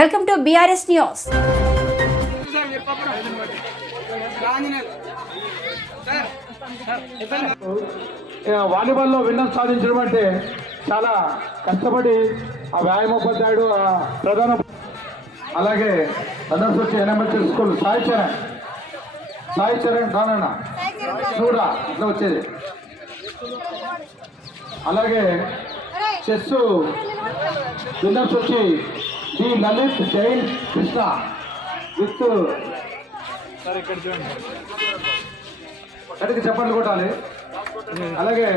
Welcome to BRS news. వాలీబాల్లో విన్నం సాధించడం అంటే చాలా కష్టపడి ఆ వ్యాయామోపాధ్యాయుడు ఆ ప్రధాన అలాగే అందర్స్ వచ్చి ఎన్ఎంహెచ్ స్కూల్. సాయి చరణ్. సాయి చరణ్ కానన్న చూడా ఇట్లా వచ్చేది. అలాగే చెస్ విన్నర్స్ వచ్చి డి లలిత్ జైన్ కృష్ణ. విత్ చెప్పండి కొట్టాలి. అలాగే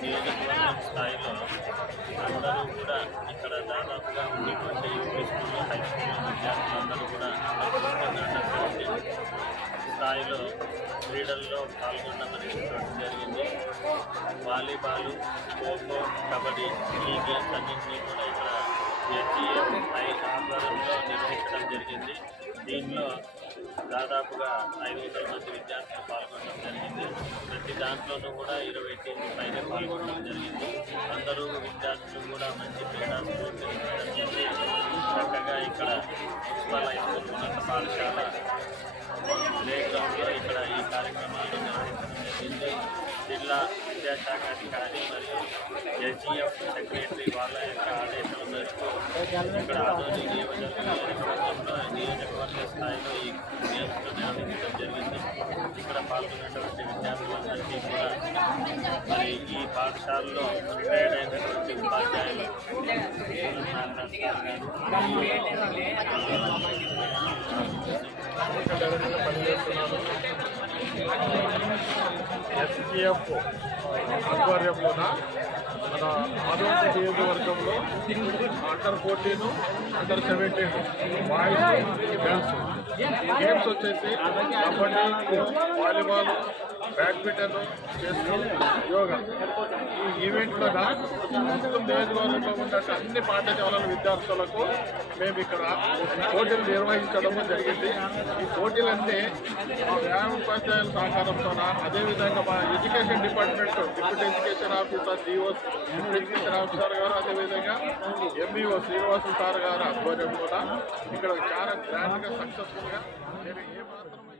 నియోజకవర్గం స్థాయిలో అందరూ కూడా ఇక్కడ దాదాపుగా ఉన్నటువంటి యూపీ స్కూల్లో హై స్కూల్ విద్యార్థులందరూ కూడా స్థాయిలో క్రీడల్లో పాల్గొనడం చెప్పడం జరిగింది. వాలీబాలు ఖోఖో కబడ్డీ ఈ గేమ్స్ అన్నింటినీ కూడా ఇక్కడ ఎస్జిఎఫ్ఐ ఆధ్వర్యంలో నిర్వహించడం జరిగింది. దీనిలో దాదాపుగా ఐదు వందల మంది విద్యార్థులు పాల్గొనడం జరిగింది. ప్రతి దాంట్లోనూ కూడా ఇరవై టీంలు పైన పాల్గొనడం జరిగింది. అందరూ విద్యార్థులు కూడా మంచి క్రీడా స్ఫూర్తిని చక్కగా ఇక్కడ మున్సిపల్ హై స్కూల్ ఉన్నత పాఠశాల ప్లే గ్రౌండ్లో ఇక్కడ ఈ కార్యక్రమాలు నిర్వహించడం జరిగింది. జిల్లా విద్యాశాఖ అధికారి మరియు ఎస్జిఎఫ్ సెక్రటరీ వాళ్ళ యొక్క ఆదేశాల మేరకు ఇక్కడ ఆధునిక నియోజకవర్గంలో నియోజకవర్గ స్థాయిలో పాల్గొన్నటువంటి విద్యార్థులందరికీ కూడా మరి ఈ పాఠశాలలో రిటైర్డ్ అయినటువంటి ఉపాధ్యాయులు ఎస్జిఎఫ్ ఆధ్వర్యంలోన? మన ఆదోని నియోజకవర్గంలో under fourteen under seventeen boys girls. Games వచ్చేసి కబడ్డీ వాలీబాల్ బ్యాడ్మింటన్ చేస్తూ యోగా. ఈ ఈవెంట్లో మొత్తం నియోజకవర్గంలో ఉన్న అన్ని పాఠశాలల విద్యార్థులకు మేము ఇక్కడ పోటీలు నిర్వహించడము జరిగింది. ఈ పోటీలన్నీ మా వ్యాయామ ఉపాధ్యాయుల సహకారంతో అదేవిధంగా మా education department deputy education officer DO education officer garu అదేవిధంగా ఎంఈఓ శ్రీనివాసు సార్ గారు కూడా ఇక్కడ చాలా గ్రాండ్గా సక్సెస్ఫుల్గా మేము